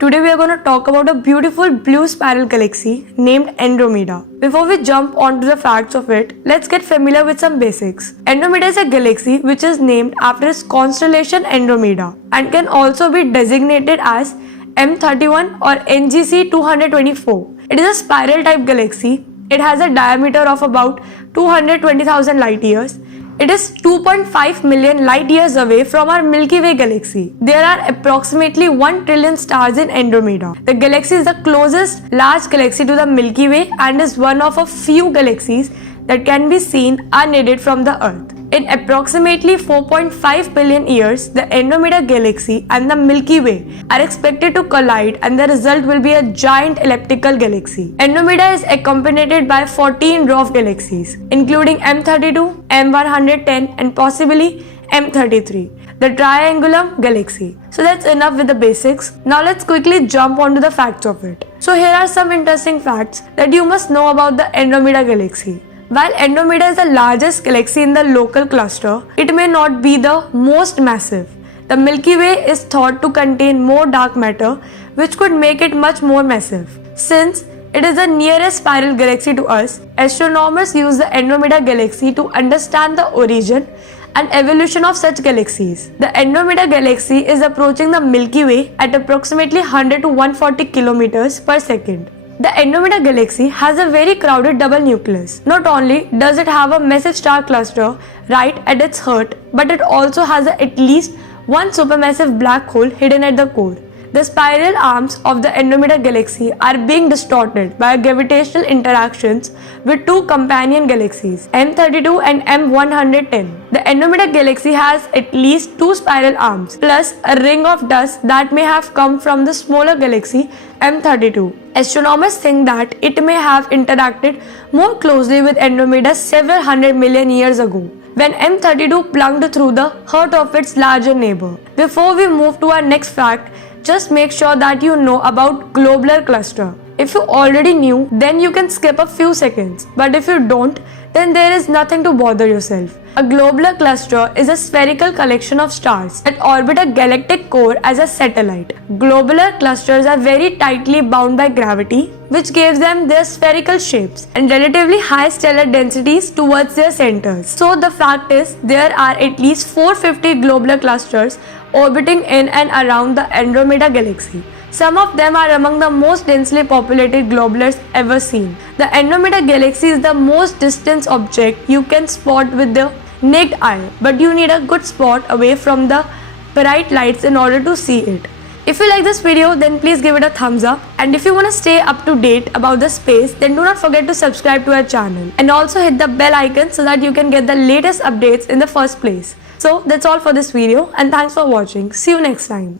Today we are going to talk about a beautiful blue spiral galaxy named Andromeda. Before we jump onto the facts of it, let's get familiar with some basics. Andromeda is a galaxy which is named after its constellation Andromeda and can also be designated as M31 or NGC 224. It is a spiral type galaxy. It has a diameter of about 220,000 light years. It is 2.5 million light years away from our Milky Way galaxy. There are approximately 1 trillion stars in Andromeda. The galaxy is the closest large galaxy to the Milky Way and is one of a few galaxies that can be seen unaided from the Earth. In approximately 4.5 billion years, the Andromeda galaxy and the Milky Way are expected to collide, and the result will be a giant elliptical galaxy. Andromeda is accompanied by 14 dwarf galaxies, including M32, M110 and possibly M33, the Triangulum galaxy. So that's enough with the basics. Now let's quickly jump onto the facts of it. So here are some interesting facts that you must know about the Andromeda galaxy. While Andromeda is the largest galaxy in the local cluster, it may not be the most massive. The Milky Way is thought to contain more dark matter, which could make it much more massive. Since it is the nearest spiral galaxy to us, astronomers use the Andromeda galaxy to understand the origin and evolution of such galaxies. The Andromeda galaxy is approaching the Milky Way at approximately 100 to 140 kilometers per second. The Andromeda galaxy has a very crowded double nucleus. Not only does it have a massive star cluster right at its heart, but it also has at least one supermassive black hole hidden at the core. The spiral arms of the Andromeda galaxy are being distorted by gravitational interactions with two companion galaxies, M32 and M110. The Andromeda galaxy has at least two spiral arms, plus a ring of dust that may have come from the smaller galaxy M32. Astronomers think that it may have interacted more closely with Andromeda several hundred million years ago, when M32 plunged through the heart of its larger neighbor. Before we move to our next fact, just make sure that you know about globular cluster. If you already knew, then you can skip a few seconds. But if you don't, then there is nothing to bother yourself. A globular cluster is a spherical collection of stars that orbit a galactic core as a satellite. Globular clusters are very tightly bound by gravity, which gives them their spherical shapes and relatively high stellar densities towards their centers. So the fact is, there are at least 450 globular clusters orbiting in and around the Andromeda galaxy. Some of them are among the most densely populated globulars ever seen. The Andromeda galaxy is the most distant object you can spot with the naked eye, but you need a good spot away from the bright lights in order to see it. If you like this video, then please give it a thumbs up, and if you want to stay up to date about the space, then do not forget to subscribe to our channel and also hit the bell icon so that you can get the latest updates in the first place. So that's all for this video, and thanks for watching. See you next time.